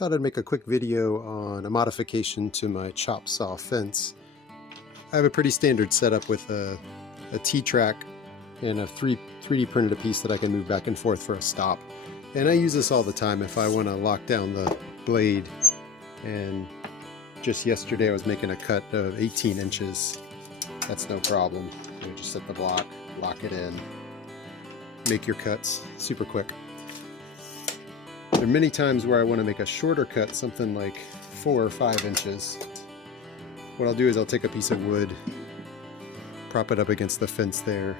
Thought I'd make a quick video on a modification to my Chopsaw fence. I have a pretty standard setup with a T-track and a 3D printed a piece that I can move back and forth for a stop. And I use this all the time if I want to lock down the blade. And just yesterday I was making a cut of 18 inches. That's no problem. You just set the block, lock it in, make your cuts super quick. There are many times where I want to make a shorter cut, something like 4 or 5 inches. What I'll do is I'll take a piece of wood, prop it up against the fence there,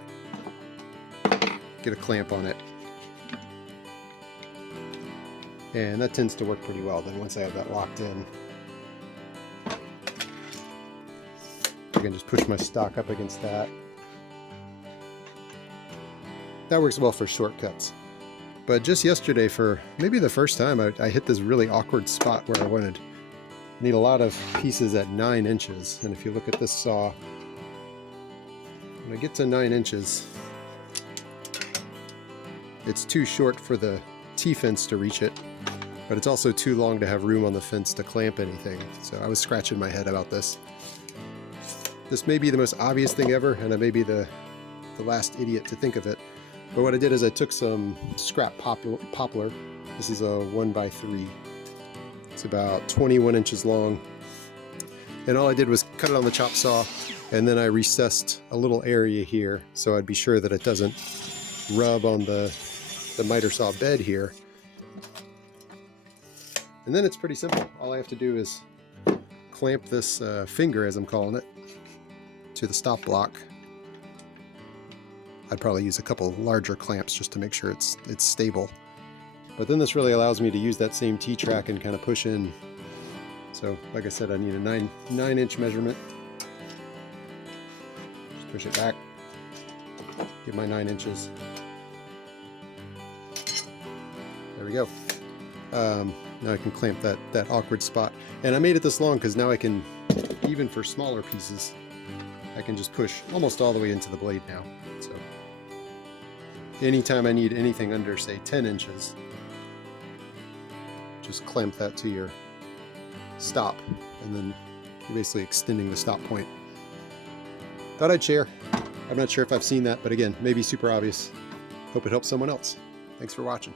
get a clamp on it, and that tends to work pretty well. Then once I have that locked in, I can just push my stock up against that. That works well for shortcuts. But just yesterday, for maybe the first time, I hit this really awkward spot where I need a lot of pieces at 9 inches. And if you look at this saw, when I get to 9 inches, it's too short for the T-fence to reach it, but it's also too long to have room on the fence to clamp anything. So I was scratching my head about this. This may be the most obvious thing ever, and I may be the last idiot to think of it. But what I did is I took some scrap poplar. This is a 1x3. It's about 21 inches long. And all I did was cut it on the chop saw, and then I recessed a little area here so I'd be sure that it doesn't rub on the miter saw bed here. And then it's pretty simple. All I have to do is clamp this finger, as I'm calling it, to the stop block. I'd probably use a couple larger clamps just to make sure it's stable. But then this really allows me to use that same T-track and kind of push in. So like I said, I need a 9 inch measurement. Just push it back, get my 9 inches. There we go. Now I can clamp that awkward spot. And I made it this long because now I can, even for smaller pieces, I can just push almost all the way into the blade now. So anytime I need anything under, say, 10 inches, just clamp that to your stop, and then you're basically extending the stop point. Thought I'd share. I'm not sure if I've seen that, but again, maybe super obvious. Hope it helps someone else. Thanks for watching.